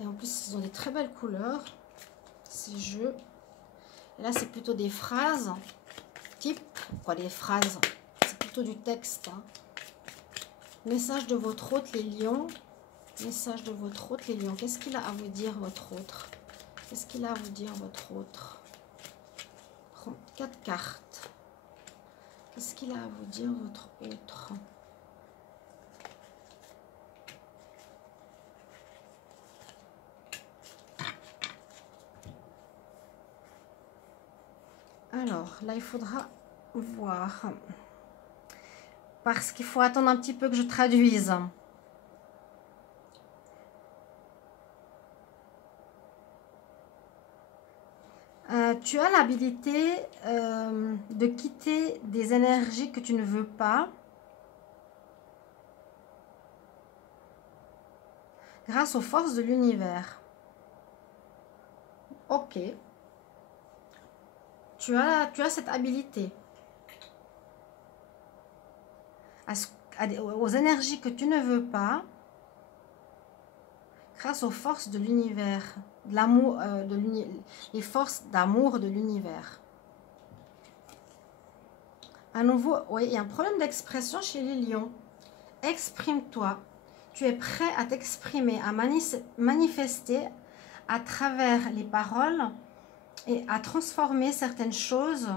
Et en plus, ils ont des très belles couleurs, ces jeux. Et là, c'est plutôt des phrases, type, quoi, des phrases. C'est plutôt du texte. Hein. Message de votre hôte, les lions. Message de votre hôte, les lions. Qu'est-ce qu'il a à vous dire, votre autre? Qu'est-ce qu'il a à vous dire, votre autre? 4 cartes. Qu'est-ce qu'il a à vous dire, votre autre? Alors, là, il faudra voir. Parce qu'il faut attendre un petit peu que je traduise. Tu as l'habilité de quitter des énergies que tu ne veux pas grâce aux forces de l'univers. Ok. Tu as cette habilité. Aux énergies que tu ne veux pas grâce aux forces de l'univers, de l'amour, les forces d'amour de l'univers. À nouveau, oui, il y a un problème d'expression chez les lions. Exprime-toi. Tu es prêt à t'exprimer, à manifester à travers les paroles et à transformer certaines choses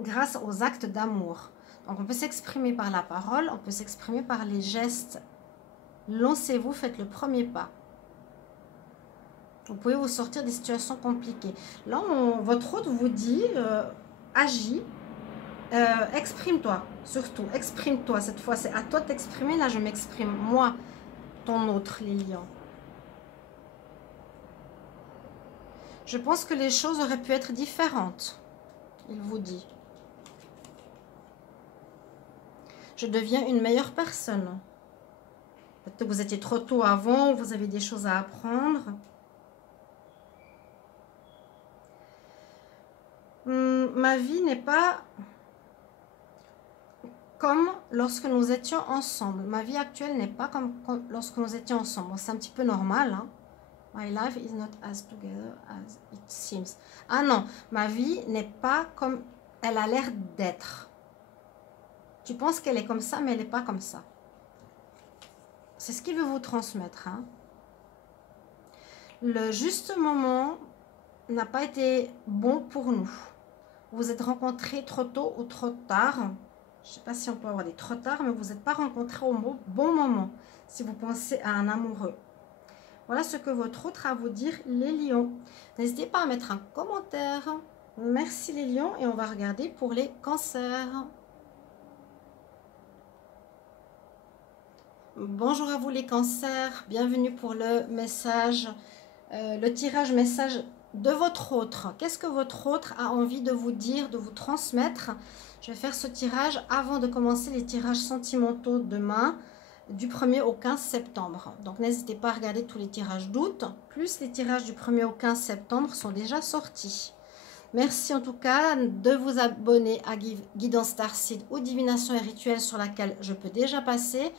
grâce aux actes d'amour. Donc, on peut s'exprimer par la parole, on peut s'exprimer par les gestes. Lancez-vous, faites le premier pas. Vous pouvez vous sortir des situations compliquées. Là, votre hôte vous dit, agis, exprime-toi, surtout, exprime-toi. Cette fois, c'est à toi de t'exprimer. Là, je m'exprime, moi, ton autre, les lions. Je pense que les choses auraient pu être différentes, il vous dit. Je deviens une meilleure personne. Peut-être que vous étiez trop tôt avant, vous avez des choses à apprendre. Ma vie n'est pas comme lorsque nous étions ensemble. Ma vie actuelle n'est pas comme lorsque nous étions ensemble. Bon, c'est un petit peu normal. Hein? My life is not as together as it seems. Ah non, ma vie n'est pas comme elle a l'air d'être. Tu penses qu'elle est comme ça, mais elle n'est pas comme ça. C'est ce qu'il veut vous transmettre. Hein? Le juste moment n'a pas été bon pour nous. Vous vous êtes rencontrés trop tôt ou trop tard. Je ne sais pas si on peut avoir des trop tard, mais vous n'êtes pas rencontrés au bon moment, si vous pensez à un amoureux. Voilà ce que votre autre a à vous dire, les lions. N'hésitez pas à mettre un commentaire. Merci les lions et on va regarder pour les cancers. Bonjour à vous les cancers, bienvenue pour le message, le tirage message de votre autre. Qu'est-ce que votre autre a envie de vous dire, de vous transmettre? Je vais faire ce tirage avant de commencer les tirages sentimentaux demain, du 1er au 15 septembre. Donc n'hésitez pas à regarder tous les tirages d'août, plus les tirages du 1er au 15 septembre sont déjà sortis. Merci en tout cas de vous abonner à Guidance Starseed ou Divination et Rituel sur laquelle je peux déjà passer,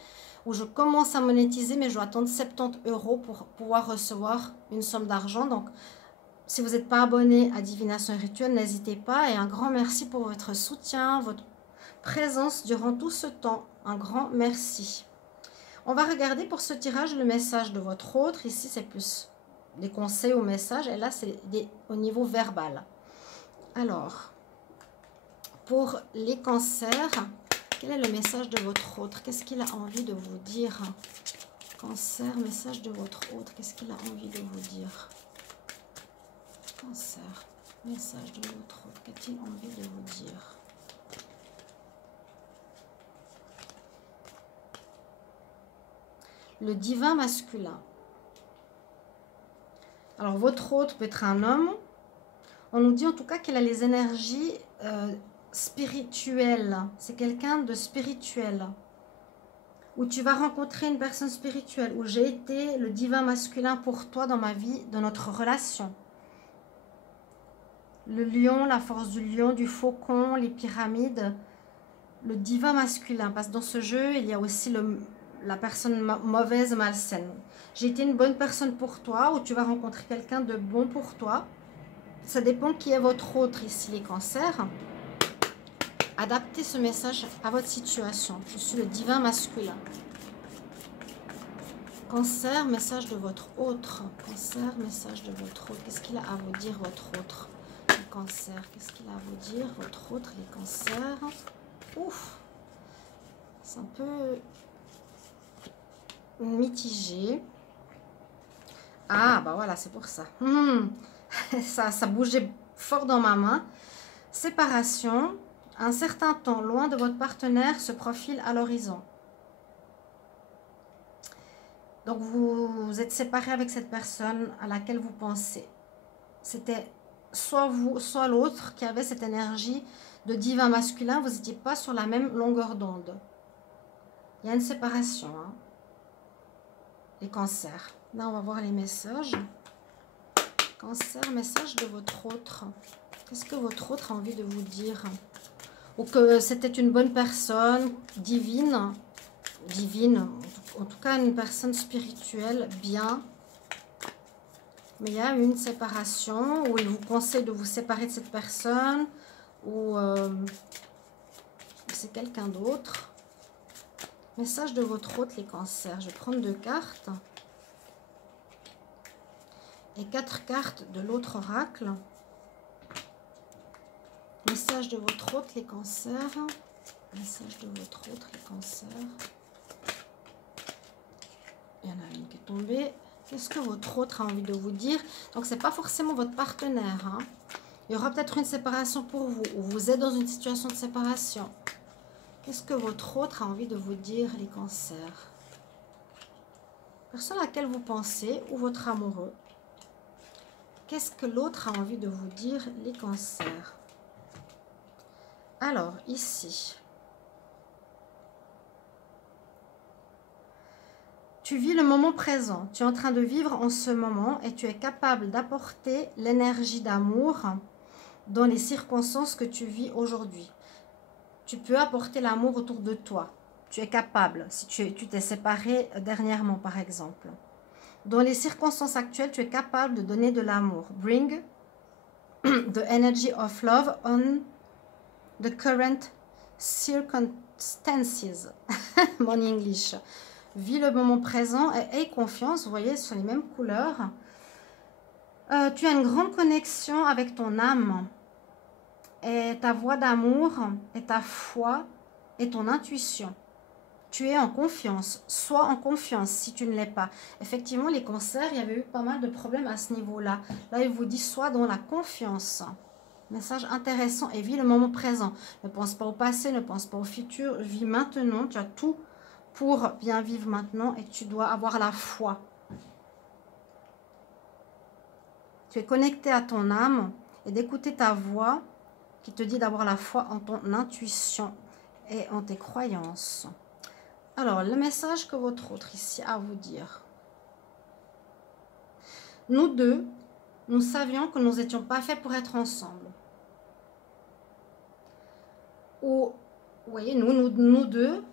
où je commence à monétiser, mais je dois attendre 70 € pour pouvoir recevoir une somme d'argent. Donc, si vous n'êtes pas abonné à Divination et Rituel, n'hésitez pas. Et un grand merci pour votre soutien, votre présence durant tout ce temps. Un grand merci. On va regarder pour ce tirage le message de votre autre. Ici, c'est plus des conseils au message. Et là, c'est au niveau verbal. Alors, pour les cancers, quel est le message de votre autre? Qu'est-ce qu'il a envie de vous dire? Cancer, message de votre autre. Qu'est-ce qu'il a envie de vous dire? Cancer, message de votre autre. Qu'a-t-il envie de vous dire? Le divin masculin. Alors, votre autre peut être un homme. On nous dit en tout cas qu'elle a les énergies spirituelles. C'est quelqu'un de spirituel. Où tu vas rencontrer une personne spirituelle. Où j'ai été le divin masculin pour toi dans ma vie, dans notre relation. Le lion, la force du lion, du faucon, les pyramides. Le divin masculin. Parce que dans ce jeu, il y a aussi la personne mauvaise, malsaine. J'ai été une bonne personne pour toi ou tu vas rencontrer quelqu'un de bon pour toi. Ça dépend qui est votre autre ici, les cancers. Adaptez ce message à votre situation. Je suis le divin masculin. Cancer, message de votre autre. Cancer, message de votre autre. Qu'est-ce qu'il a à vous dire, votre autre? Les cancers, qu'est-ce qu'il a à vous dire, votre autre, les cancers? Ouf! C'est un peu mitigé. Ah, bah voilà, c'est pour ça. Ça bougeait fort dans ma main. Séparation. Un certain temps loin de votre partenaire se profile à l'horizon. Donc, vous êtes séparé avec cette personne à laquelle vous pensez. C'était soit vous, soit l'autre qui avait cette énergie de divin masculin. Vous n'étiez pas sur la même longueur d'onde. Il y a une séparation. Hein. Les cancers. Là, on va voir les messages. Cancer, message de votre autre. Qu'est-ce que votre autre a envie de vous dire? Ou que c'était une bonne personne, divine, en tout cas une personne spirituelle, bien. Mais il y a une séparation où il vous conseille de vous séparer de cette personne, ou c'est quelqu'un d'autre. Message de votre autre, les cancers. Je vais prendre 2 cartes. Et 4 cartes de l'autre oracle. Message de votre autre, les cancers. Message de votre autre, les cancers. Il y en a une qui est tombée. Qu'est-ce que votre autre a envie de vous dire? Donc, ce n'est pas forcément votre partenaire. Hein. Il y aura peut-être une séparation pour vous. Ou vous êtes dans une situation de séparation. Qu'est-ce que votre autre a envie de vous dire, les cancers? Personne à laquelle vous pensez ou votre amoureux. Qu'est-ce que l'autre a envie de vous dire, les cancers? Alors, ici, tu vis le moment présent. Tu es en train de vivre en ce moment et tu es capable d'apporter l'énergie d'amour dans les circonstances que tu vis aujourd'hui. Tu peux apporter l'amour autour de toi. Tu es capable, si tu t'es séparé dernièrement, par exemple. Dans les circonstances actuelles, tu es capable de donner de l'amour. Bring the energy of love on the current circumstances. Mon English. Vis le moment présent et aie confiance. Vous voyez, ce sont les mêmes couleurs. Tu as une grande connexion avec ton âme. Et ta voix d'amour, et ta foi, et ton intuition. Tu es en confiance. Sois en confiance si tu ne l'es pas. Effectivement, les cancers, il y avait eu pas mal de problèmes à ce niveau-là. Là, il vous dit, sois dans la confiance. Message intéressant et vis le moment présent. Ne pense pas au passé, ne pense pas au futur. Vis maintenant. Tu as tout pour bien vivre maintenant et tu dois avoir la foi. Tu es connecté à ton âme et d'écouter ta voix qui te dit d'avoir la foi en ton intuition et en tes croyances. Alors, le message que votre autre ici a à vous dire. Nous deux, nous savions que nous n'étions pas faits pour être ensemble. Ou, vous voyez, nous deux,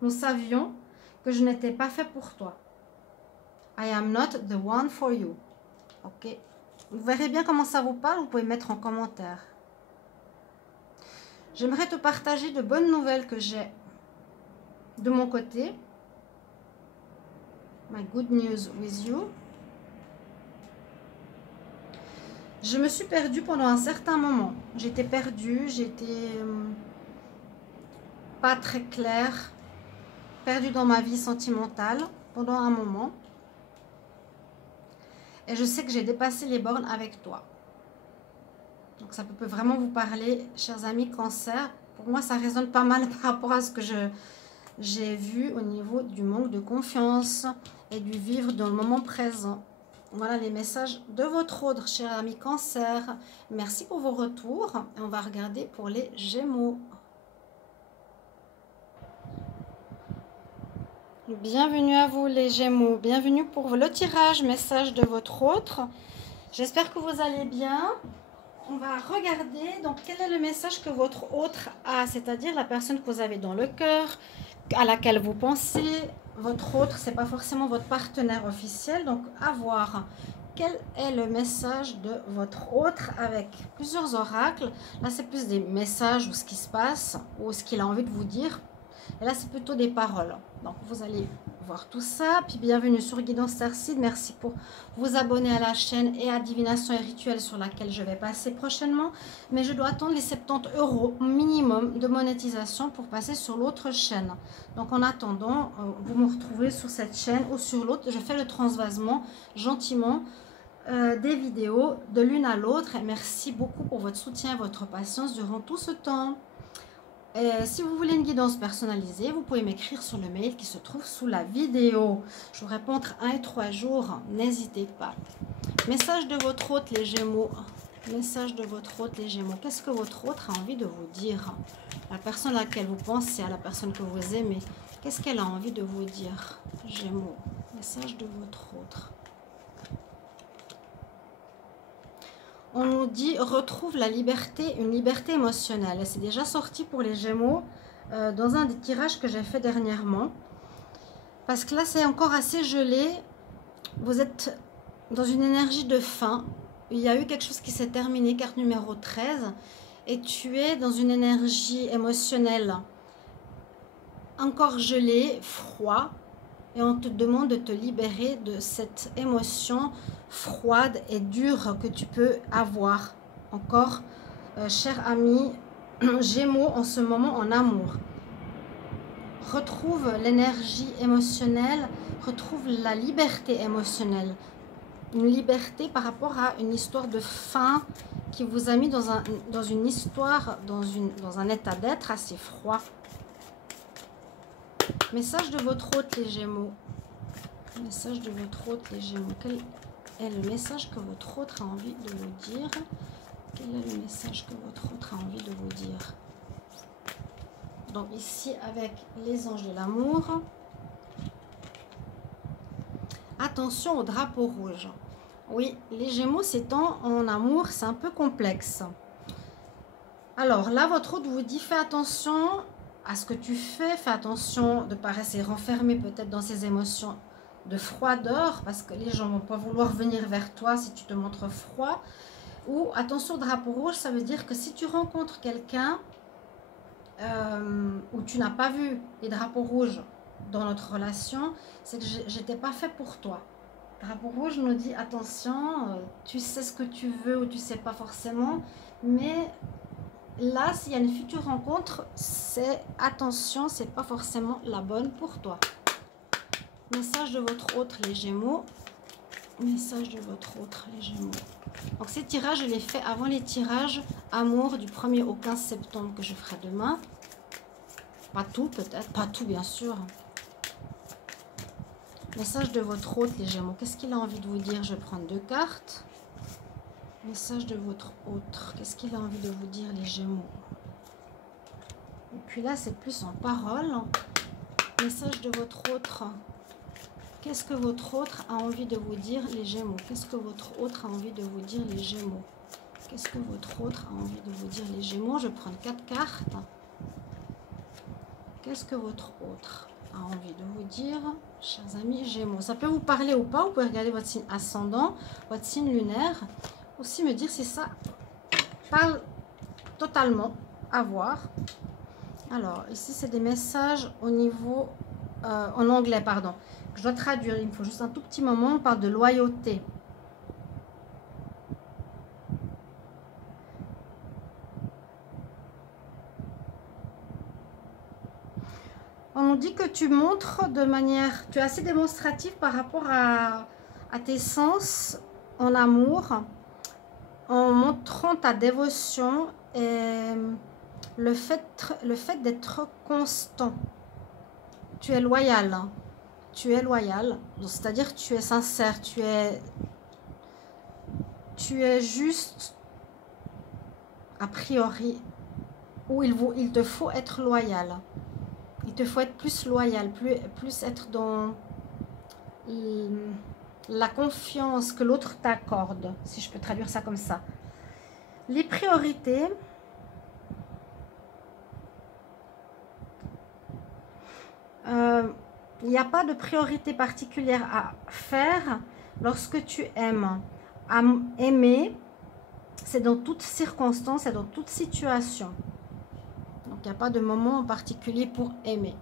nous savions que je n'étais pas fait pour toi. I am not the one for you. Ok. Vous verrez bien comment ça vous parle, vous pouvez mettre en commentaire. J'aimerais te partager de bonnes nouvelles que j'ai de mon côté. My good news with you. Je me suis perdue pendant un certain moment. J'étais perdue, j'étais pas très claire, perdue dans ma vie sentimentale pendant un moment. Et je sais que j'ai dépassé les bornes avec toi. Donc ça peut vraiment vous parler, chers amis cancer. Pour moi, ça résonne pas mal par rapport à ce que j'ai vu au niveau du manque de confiance et du vivre dans le moment présent. Voilà les messages de votre autre, chers amis cancer. Merci pour vos retours. Et on va regarder pour les Gémeaux. Bienvenue à vous les Gémeaux. Bienvenue pour le tirage, message de votre autre. J'espère que vous allez bien. on va regarder donc quel est le message que votre autre a, c'est-à-dire la personne que vous avez dans le cœur, à laquelle vous pensez. Votre autre, c'est pas forcément votre partenaire officiel, donc à voir quel est le message de votre autre avec plusieurs oracles. Là, c'est plus des messages ou ce qui se passe ou ce qu'il a envie de vous dire. Et là, c'est plutôt des paroles. Donc, vous allez voir tout ça. Puis, bienvenue sur Guidance Starseed. Merci pour vous abonner à la chaîne et à Divination et Rituel sur laquelle je vais passer prochainement. Mais je dois attendre les 70 € minimum de monétisation pour passer sur l'autre chaîne. Donc, en attendant, vous me retrouvez sur cette chaîne ou sur l'autre. Je fais le transvasement gentiment des vidéos de l'une à l'autre. Et merci beaucoup pour votre soutien et votre patience durant tout ce temps. Et si vous voulez une guidance personnalisée, vous pouvez m'écrire sur le mail qui se trouve sous la vidéo. Je vous réponds entre 1 et 3 jours, n'hésitez pas. Message de votre hôte, les Gémeaux. Message de votre hôte, les Gémeaux. Qu'est-ce que votre autre a envie de vous dire? La personne à laquelle vous pensez, à la personne que vous aimez, qu'est-ce qu'elle a envie de vous dire? Gémeaux, message de votre autre. On nous dit retrouve la liberté, une liberté émotionnelle. C'est déjà sorti pour les Gémeaux dans un des tirages que j'ai fait dernièrement. Parce que là, c'est encore assez gelé. Vous êtes dans une énergie de fin. Il y a eu quelque chose qui s'est terminé, carte numéro 13. Et tu es dans une énergie émotionnelle encore gelée, froid. Et on te demande de te libérer de cette émotion froide et dure que tu peux avoir encore, cher ami Gémeaux, en ce moment en amour. Retrouve l'énergie émotionnelle, retrouve la liberté émotionnelle. Une liberté par rapport à une histoire de fin qui vous a mis dans une histoire, dans un état d'être assez froid. Message de votre hôte, les Gémeaux. Message de votre hôte, les Gémeaux. Quel est le message que votre autre a envie de vous dire? Quel est le message que votre autre a envie de vous dire? Donc ici, avec les anges de l'amour. Attention au drapeau rouge. Oui, les Gémeaux, ces temps en amour, c'est un peu complexe. Alors là, votre hôte vous dit, fais attention à ce que tu fais attention de ne pas rester renfermé peut-être dans ces émotions de froideur, parce que les gens ne vont pas vouloir venir vers toi si tu te montres froid. Ou attention au drapeau rouge, ça veut dire que si tu rencontres quelqu'un où tu n'as pas vu les drapeaux rouges dans notre relation, c'est que j'étais pas fait pour toi. Drapeau rouge nous dit attention, tu sais ce que tu veux ou tu sais pas forcément, mais là, s'il y a une future rencontre, c'est attention, c'est pas forcément la bonne pour toi. Message de votre autre, les Gémeaux. Message de votre autre, les Gémeaux. Donc ces tirages, je les fais avant les tirages amour du 1er au 15 septembre que je ferai demain. Pas tout peut-être, pas tout bien sûr. Message de votre autre, les Gémeaux. Qu'est-ce qu'il a envie de vous dire? Je vais prendre 2 cartes. Message de votre autre. Qu'est-ce qu'il a envie de vous dire, les Gémeaux? Et puis là, c'est plus en parole. Message de votre autre. Qu'est-ce que votre autre a envie de vous dire, les Gémeaux? Qu'est-ce que votre autre a envie de vous dire, les Gémeaux? Qu'est-ce que votre autre a envie de vous dire, les Gémeaux? Je vais prendre 4 cartes. Qu'est-ce que votre autre a envie de vous dire, chers amis Gémeaux? Ça peut vous parler ou pas. Vous pouvez regarder votre signe ascendant, votre signe lunaire. Aussi me dire si ça parle totalement, à voir. Alors, ici, c'est des messages au niveau, en anglais, pardon. Je dois traduire, il me faut juste un tout petit moment. On parle de loyauté. On nous dit que tu montres de manière, tu es assez démonstratif par rapport à tes sens en amour, en montrant ta dévotion et le fait d'être constant. Tu es loyal, hein. Tu es loyal, c'est-à-dire tu es sincère, tu es juste a priori, où il te faut être loyal. Il te faut être plus loyal, plus être dans la confiance que l'autre t'accorde, si je peux traduire ça comme ça. Les priorités. Il n'y a pas de priorité particulière à faire lorsque tu aimes. Aimer, c'est dans toute circonstance et dans toute situation. Donc, il n'y a pas de moment en particulier pour aimer.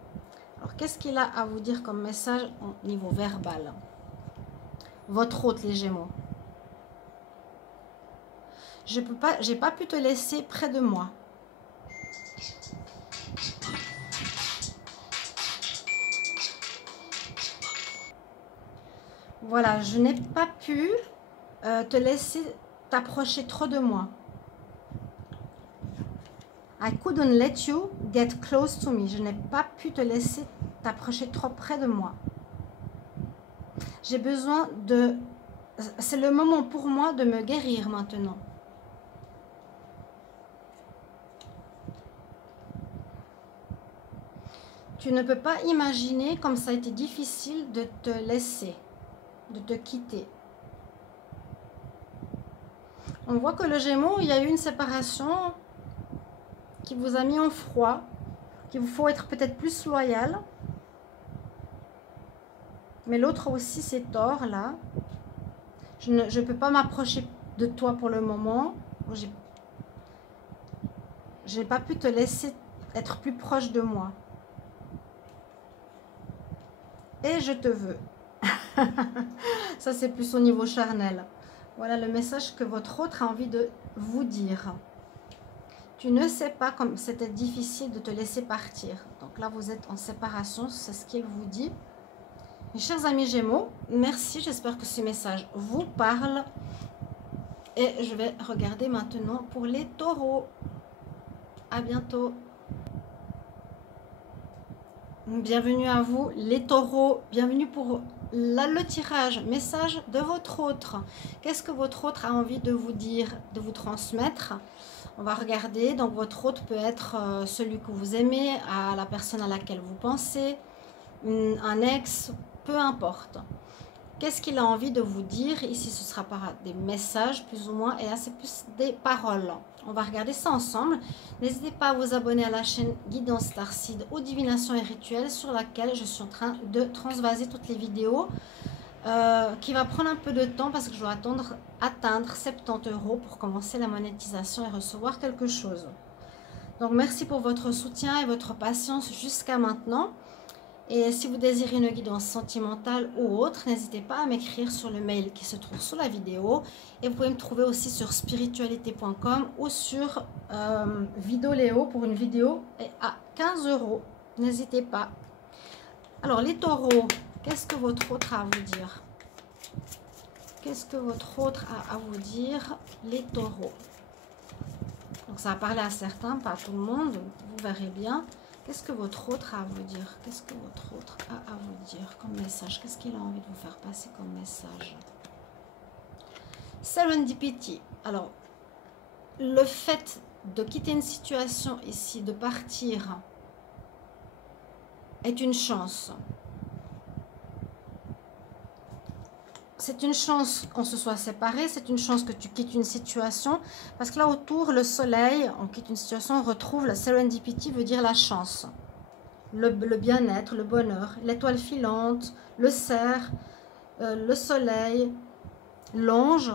Alors, qu'est-ce qu'il a à vous dire comme message au niveau verbal? Votre hôte, les Gémeaux. J'ai pas pu te laisser près de moi. Voilà, je n'ai pas pu te laisser t'approcher trop de moi. I couldn't let you get close to me. Je n'ai pas pu te laisser t'approcher trop près de moi. J'ai besoin de... C'est le moment pour moi de me guérir maintenant. Tu ne peux pas imaginer comme ça a été difficile de te laisser, de te quitter. On voit que le Gémeaux, il y a eu une séparation qui vous a mis en froid, qu'il vous faut être peut-être plus loyal. Mais l'autre aussi, c'est tort, là. Je ne peux pas m'approcher de toi pour le moment. Je n'ai pas pu te laisser être plus proche de moi. Et je te veux. Ça, c'est plus au niveau charnel. Voilà le message que votre autre a envie de vous dire. Tu ne sais pas comme c'était difficile de te laisser partir. Donc là, vous êtes en séparation, c'est ce qu'il vous dit. Mes chers amis Gémeaux, merci. J'espère que ce message vous parle. Et je vais regarder maintenant pour les taureaux. À bientôt. Bienvenue à vous les taureaux. Bienvenue pour le tirage. Message de votre autre. Qu'est-ce que votre autre a envie de vous dire, de vous transmettre? On va regarder. Donc votre autre peut être celui que vous aimez, à la personne à laquelle vous pensez, un ex, peu importe. Qu'est-ce qu'il a envie de vous dire? Ici, ce sera par des messages plus ou moins. Et là, c'est plus des paroles. On va regarder ça ensemble. N'hésitez pas à vous abonner à la chaîne Guidance Starseed ou Divination et Rituel sur laquelle je suis en train de transvaser toutes les vidéos. Qui va prendre un peu de temps parce que je dois atteindre 70 € pour commencer la monétisation et recevoir quelque chose. Donc, merci pour votre soutien et votre patience jusqu'à maintenant. Et si vous désirez une guidance sentimentale ou autre, n'hésitez pas à m'écrire sur le mail qui se trouve sous la vidéo. Et vous pouvez me trouver aussi sur spiritualité.com ou sur Vidéoléo pour une vidéo à 15 €. N'hésitez pas. Alors les taureaux, qu'est-ce que votre autre a à vous dire? Qu'est-ce que votre autre a à vous dire, les taureaux? Donc ça va parler à certains, pas à tout le monde, vous verrez bien. Qu'est-ce que votre autre a à vous dire? Qu'est-ce que votre autre a à vous dire comme message? Qu'est-ce qu'il a envie de vous faire passer comme message? Serendipity. Alors, le fait de quitter une situation ici, de partir, est une chance. C'est une chance qu'on se soit séparés, c'est une chance que tu quittes une situation. Parce que là autour, le soleil, on quitte une situation, on retrouve la serendipity, veut dire la chance. Le bien-être, le bonheur, l'étoile filante, le cerf, le soleil, l'ange.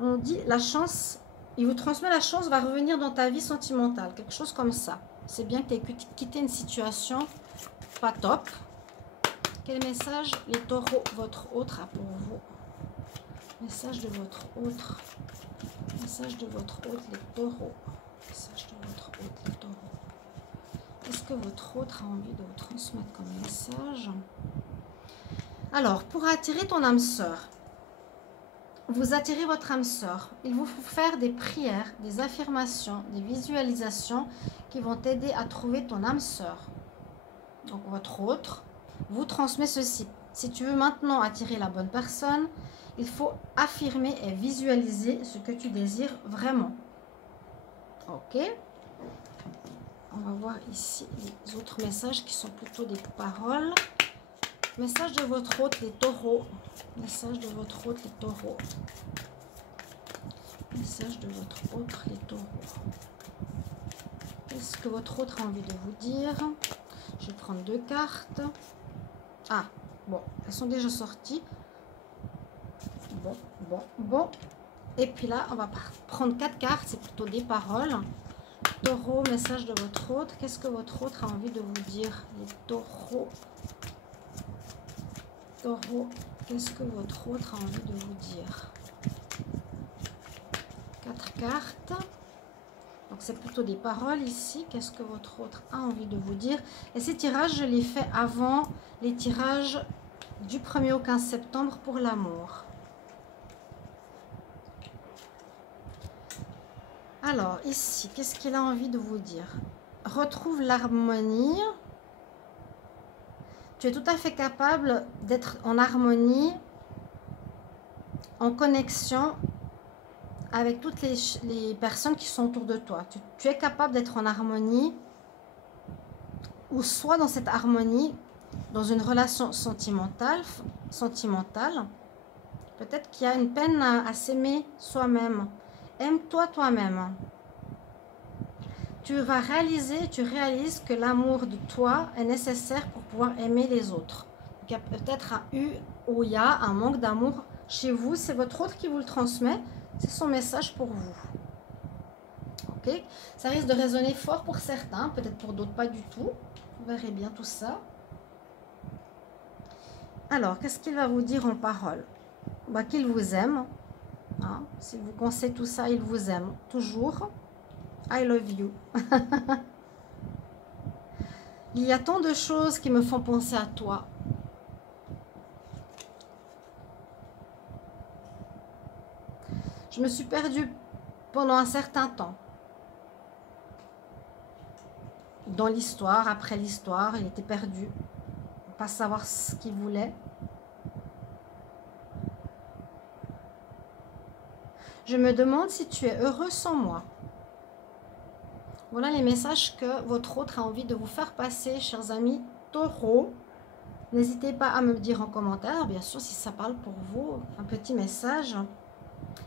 On dit la chance, il vous transmet la chance, va revenir dans ta vie sentimentale, quelque chose comme ça. C'est bien que tu aies quitté une situation pas top. Quel message les taureaux, votre autre a pour vous? Message de votre autre. Message de votre autre, les taureaux. Message de votre autre, les taureaux. Qu'est-ce que votre autre a envie de vous transmettre comme message? Alors, pour attirer ton âme sœur, vous attirez votre âme sœur. Il vous faut faire des prières, des affirmations, des visualisations qui vont t'aider à trouver ton âme sœur. Donc, votre autre vous transmet ceci. Si tu veux maintenant attirer la bonne personne, il faut affirmer et visualiser ce que tu désires vraiment. Ok? On va voir ici les autres messages qui sont plutôt des paroles. Message de votre hôte, les taureaux. Message de votre hôte, les taureaux. Message de votre autre, les taureaux. Qu'est-ce que votre autre a envie de vous dire? Je vais prendre 2 cartes. Ah, bon, elles sont déjà sorties. Bon. Et puis là, on va prendre 4 cartes, c'est plutôt des paroles. Taureau, message de votre autre. Qu'est-ce que votre autre a envie de vous dire? Les taureaux. Taureau, qu'est-ce que votre autre a envie de vous dire? 4 cartes. Donc c'est plutôt des paroles ici. Qu'est-ce que votre autre a envie de vous dire? Et ces tirages, je les fais avant les tirages du 1er au 15 septembre pour l'amour. Alors, ici, qu'est-ce qu'il a envie de vous dire? Retrouve l'harmonie. Tu es tout à fait capable d'être en harmonie, en connexion avec toutes les personnes qui sont autour de toi. Tu es capable d'être en harmonie, ou soit dans cette harmonie, dans une relation sentimentale. Peut-être qu'il y a une peine à s'aimer soi-même. Aime-toi toi-même. Tu réalises que l'amour de toi est nécessaire pour pouvoir aimer les autres. Donc, il y a peut-être il y a un manque d'amour chez vous. C'est votre autre qui vous le transmet. C'est son message pour vous. Ok? Ça risque de résonner fort pour certains, peut-être pour d'autres pas du tout. Vous verrez bien tout ça. Alors, qu'est-ce qu'il va vous dire en parole? Bah, qu'il vous aime. Hein? Si vous pensez tout ça, il vous aime. Toujours. I love you. Il y a tant de choses qui me font penser à toi. Je me suis perdue pendant un certain temps. Dans l'histoire, après l'histoire, il était perdu. Pas savoir ce qu'il voulait. Je me demande si tu es heureux sans moi. Voilà les messages que votre autre a envie de vous faire passer, chers amis taureaux. N'hésitez pas à me dire en commentaire, bien sûr, si ça parle pour vous, un petit message.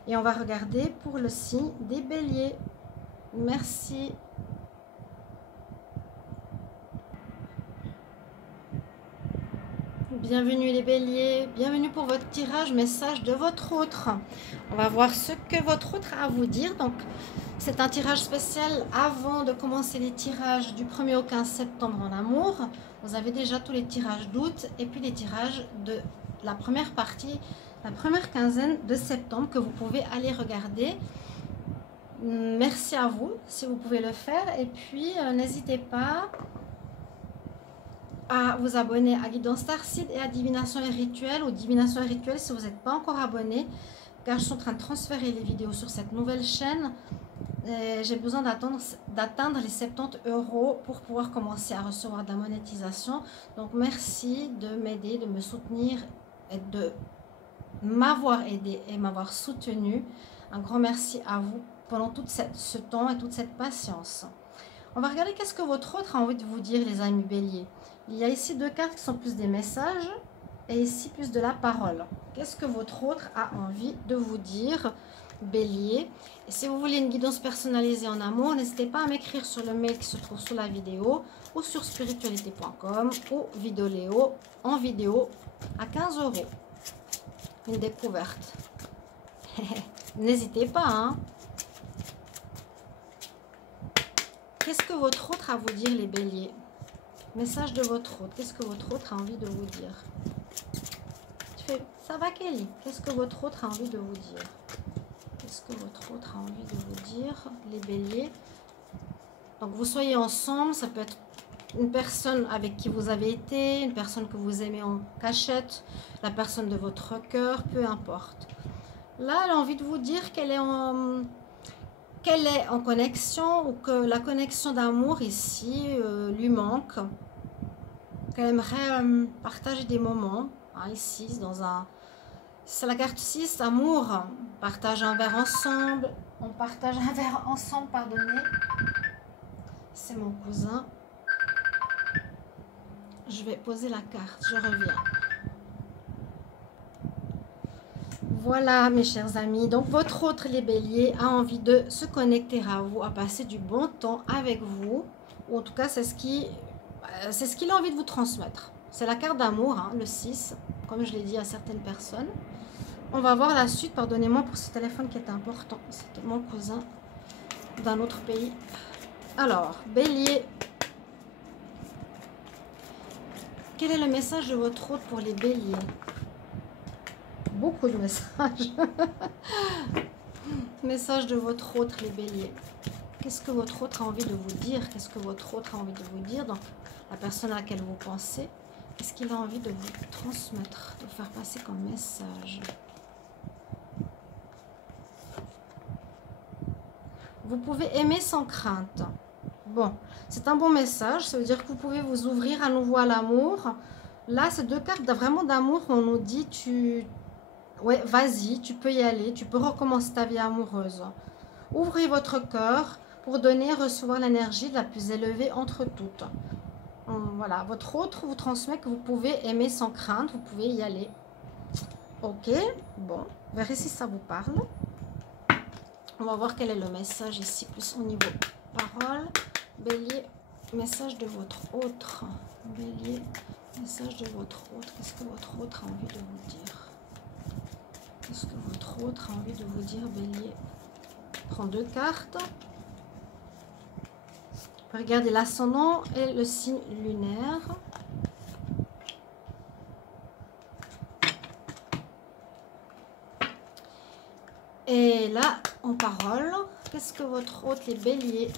Et on va regarder pour le signe des béliers. Merci. Bienvenue les béliers, bienvenue pour votre tirage message de votre autre. On va voir ce que votre autre a à vous dire. Donc, c'est un tirage spécial avant de commencer les tirages du 1er au 15 septembre en amour. Vous avez déjà tous les tirages d'août et puis les tirages de la première partie, la première quinzaine de septembre que vous pouvez aller regarder. Merci à vous si vous pouvez le faire. Et puis, n'hésitez pas à vous abonner à Guidance Starseed et à Divination et Rituel, ou Divination et Rituel si vous n'êtes pas encore abonné, car je suis en train de transférer les vidéos sur cette nouvelle chaîne. J'ai besoin d'atteindre les 70 € pour pouvoir commencer à recevoir de la monétisation. Donc merci de m'aider, de me soutenir et de m'avoir aidé et m'avoir soutenu. Un grand merci à vous pendant tout ce temps et toute cette patience. On va regarder qu'est-ce que votre autre a envie de vous dire, les amis béliers. Il y a ici 2 cartes qui sont plus des messages et ici plus de la parole. Qu'est-ce que votre autre a envie de vous dire, bélier? Et si vous voulez une guidance personnalisée en amour, n'hésitez pas à m'écrire sur le mail qui se trouve sous la vidéo ou sur spiritualité.com ou Vidéoléo en vidéo à 15 €. Une découverte. N'hésitez pas, hein. Qu'est-ce que votre autre a à vous dire, les béliers? Message de votre autre. Qu'est-ce que votre autre a envie de vous dire? Ça va, Kelly? Qu'est-ce que votre autre a envie de vous dire? Qu'est-ce que votre autre a envie de vous dire, les béliers? Donc, vous soyez ensemble. Ça peut être une personne avec qui vous avez été, une personne que vous aimez en cachette, la personne de votre cœur, peu importe. Là, elle a envie de vous dire qu'elle est en connexion, ou que la connexion d'amour ici lui manque, qu'elle aimerait partager des moments, hein, ici, c'est la carte 6, amour, partage un verre ensemble, on partage un verre ensemble, pardonnez, c'est mon cousin, je vais poser la carte, je reviens. Voilà mes chers amis, donc votre autre les béliers a envie de se connecter à vous, à passer du bon temps avec vous, ou en tout cas c'est ce qu'il a envie de vous transmettre. C'est la carte d'amour, hein, le 6, comme je l'ai dit à certaines personnes. On va voir la suite, pardonnez-moi pour ce téléphone qui est important, c'était mon cousin d'un autre pays. Alors, bélier, quel est le message de votre hôte pour les béliers? Beaucoup de messages. Message de votre autre, les béliers. Qu'est-ce que votre autre a envie de vous dire? Qu'est-ce que votre autre a envie de vous dire? Donc, la personne à laquelle vous pensez, qu'est-ce qu'il a envie de vous transmettre, de vous faire passer comme message? Vous pouvez aimer sans crainte. Bon, c'est un bon message. Ça veut dire que vous pouvez vous ouvrir à nouveau à l'amour. Là, c'est deux cartes vraiment d'amour. On nous dit, ouais, vas-y, tu peux y aller. Tu peux recommencer ta vie amoureuse. Ouvrez votre cœur pour donner et recevoir l'énergie la plus élevée entre toutes. Voilà, votre autre vous transmet que vous pouvez aimer sans crainte. Vous pouvez y aller. Ok, bon, verrez si ça vous parle. On va voir quel est le message ici, plus au niveau parole. Bélier, message de votre autre. Bélier, message de votre autre. Qu'est-ce que votre autre a envie de vous dire? Qu'est-ce que votre autre a envie de vous dire, Bélier? Prends deux cartes. Regardez l'ascendant et le signe lunaire. Et là, en parole, qu'est-ce que votre hôte, les béliers,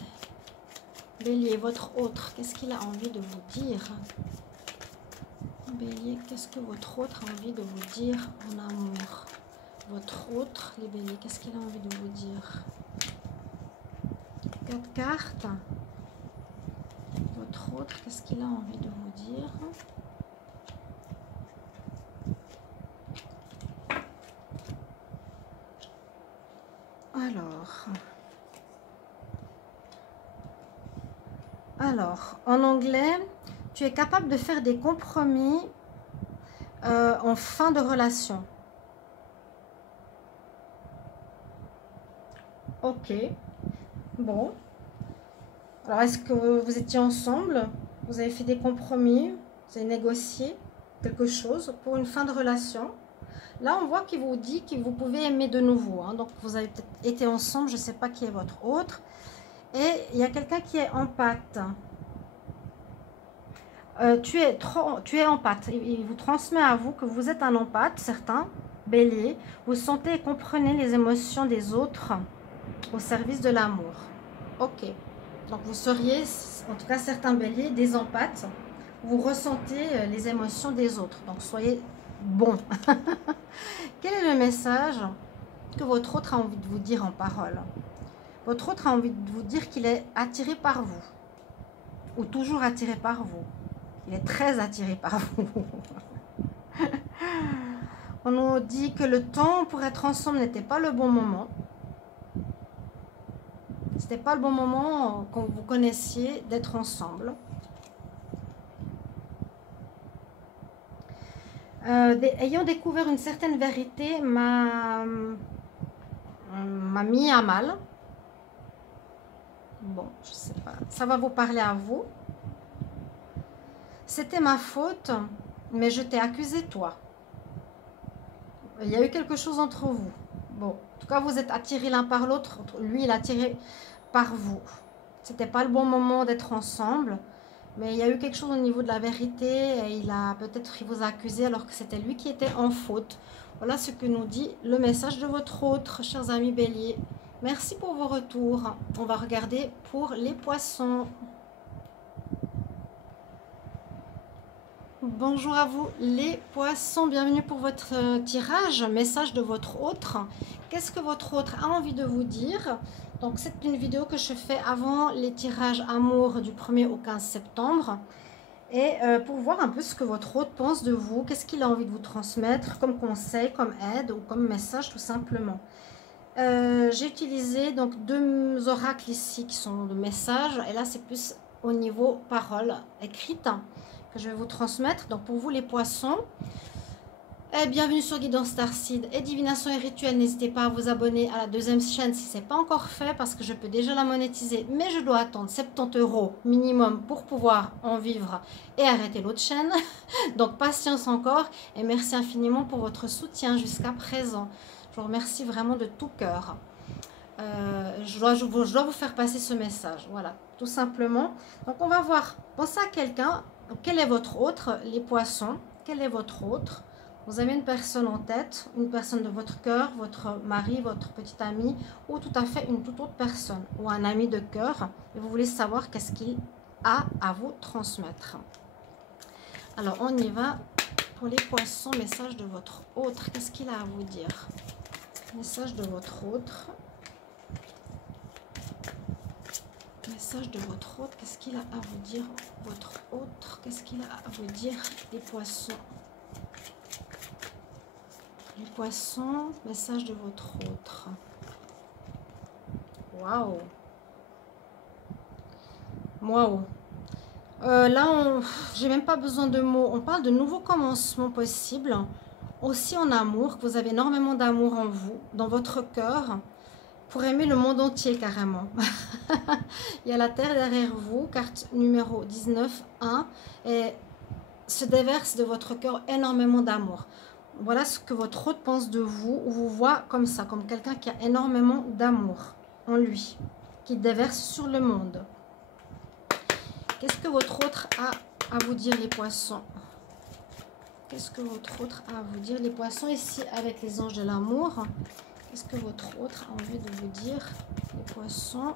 bélier, votre autre, qu'est-ce qu'il a envie de vous dire? Bélier, qu'est-ce que votre autre a envie de vous dire en amour? Votre autre, les béliers, qu'est-ce qu'il a envie de vous dire? 4 cartes. Votre autre, qu'est-ce qu'il a envie de vous dire? Alors, en anglais, tu es capable de faire des compromis en fin de relation. Ok. Bon. Alors, est-ce que vous étiez ensemble? Vous avez fait des compromis? Vous avez négocié quelque chose pour une fin de relation? Là, on voit qu'il vous dit que vous pouvez aimer de nouveau. Hein. Donc, vous avez peut-être été ensemble. Je ne sais pas qui est votre autre. Et il y a quelqu'un qui est empathe. Tu es empathe. Il vous transmet à vous que vous êtes un empathe, certains, bélier. Vous sentez et comprenez les émotions des autres au service de l'amour. Ok. Donc, vous seriez, en tout cas certains béliers, des empathes. Vous ressentez les émotions des autres. Donc, soyez bon. Quel est le message que votre autre a envie de vous dire en parole? Votre autre a envie de vous dire qu'il est attiré par vous. Ou toujours attiré par vous. Il est très attiré par vous. On nous dit que le temps pour être ensemble n'était pas le bon moment. C'était pas le bon moment quand vous connaissiez d'être ensemble. Ayant découvert une certaine vérité m'a mis à mal. Bon, je sais pas. Ça va vous parler à vous. C'était ma faute, mais je t'ai accusé toi. Il y a eu quelque chose entre vous. Bon, en tout cas, vous êtes attirés l'un par l'autre. Lui, il est attiré par vous. C'était pas le bon moment d'être ensemble. Mais il y a eu quelque chose au niveau de la vérité. Et il vous a accusé alors que c'était lui qui était en faute. Voilà ce que nous dit le message de votre autre, chers amis béliers. Merci pour vos retours. On va regarder pour les poissons. Bonjour à vous les poissons, bienvenue pour votre tirage, message de votre autre. Qu'est-ce que votre autre a envie de vous dire? Donc c'est une vidéo que je fais avant les tirages amour du 1er au 15 septembre. Et pour voir un peu ce que votre autre pense de vous, qu'est-ce qu'il a envie de vous transmettre comme conseil, comme aide ou comme message tout simplement. J'ai utilisé donc 2 oracles ici qui sont de messages et là c'est plus au niveau parole écrite que je vais vous transmettre. Donc pour vous les poissons, Et bienvenue sur Guidance Starseed et Divination et Rituel. N'hésitez pas à vous abonner à la deuxième chaîne si ce n'est pas encore fait parce que je peux déjà la monétiser. Mais je dois attendre 70 € minimum pour pouvoir en vivre et arrêter l'autre chaîne. Donc patience encore et merci infiniment pour votre soutien jusqu'à présent. Je vous remercie vraiment de tout cœur. Je dois vous faire passer ce message. Voilà, tout simplement. Donc on va voir. Pensez à quelqu'un. Quel est votre autre? Les poissons. Quel est votre autre? Vous avez une personne en tête, une personne de votre cœur, votre mari, votre petit ami, ou tout à fait une toute autre personne, ou un ami de cœur, et vous voulez savoir qu'est-ce qu'il a à vous transmettre. Alors, on y va pour les poissons, message de votre autre. Qu'est-ce qu'il a à vous dire? Message de votre autre. Message de votre autre. Qu'est-ce qu'il a à vous dire? Votre autre. Qu'est-ce qu'il a à vous dire? Les poissons. Les poissons, message de votre autre. Waouh. Waouh. Là, j'ai même pas besoin de mots. On parle de nouveaux commencements possibles. Aussi en amour, que vous avez énormément d'amour en vous, dans votre cœur, pour aimer le monde entier carrément. Il y a la terre derrière vous, carte numéro 19, 1, et se déverse de votre cœur énormément d'amour. Voilà ce que votre autre pense de vous, ou vous voit comme ça, comme quelqu'un qui a énormément d'amour en lui, qui déverse sur le monde. Qu'est-ce que votre autre a à vous dire, les poissons? Qu'est-ce que votre autre a à vous dire, les poissons, ici avec les anges de l'amour? Qu'est-ce que votre autre a envie de vous dire, les poissons?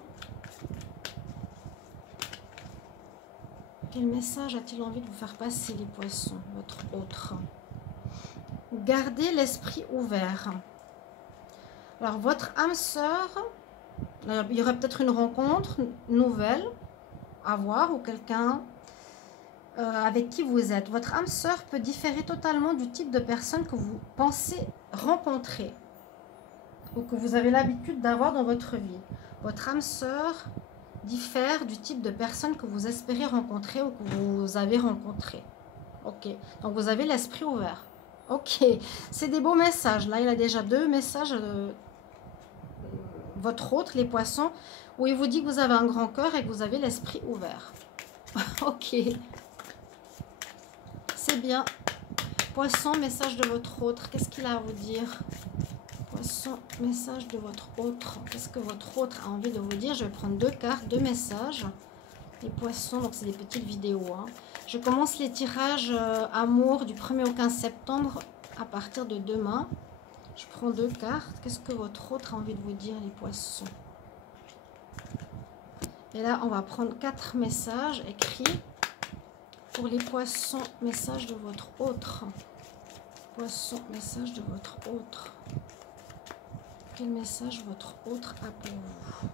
Quel message a-t-il envie de vous faire passer, les poissons, votre autre? Gardez l'esprit ouvert. Alors, votre âme sœur, il y aurait peut-être une rencontre nouvelle à voir ou quelqu'un avec qui vous êtes. Votre âme sœur peut différer totalement du type de personne que vous pensez rencontrer ou que vous avez l'habitude d'avoir dans votre vie. Votre âme sœur diffère du type de personne que vous espérez rencontrer ou que vous avez rencontré. Ok, donc vous avez l'esprit ouvert. Ok, c'est des beaux messages. Là, il a déjà 2 messages. Votre autre, les poissons, où il vous dit que vous avez un grand cœur et que vous avez l'esprit ouvert. Ok. C'est bien. Poisson, message de votre autre. Qu'est-ce qu'il a à vous dire? Poisson, message de votre autre. Qu'est-ce que votre autre a envie de vous dire? Je vais prendre 2 cartes, 2 messages. Les poissons, donc c'est des petites vidéos. Hein. Je commence les tirages amour du 1er au 15 septembre à partir de demain. Je prends 2 cartes. Qu'est-ce que votre autre a envie de vous dire, les poissons? Et là, on va prendre 4 messages écrits pour les poissons. Message de votre autre. Poisson, message de votre autre. Quel message votre autre a pour vous?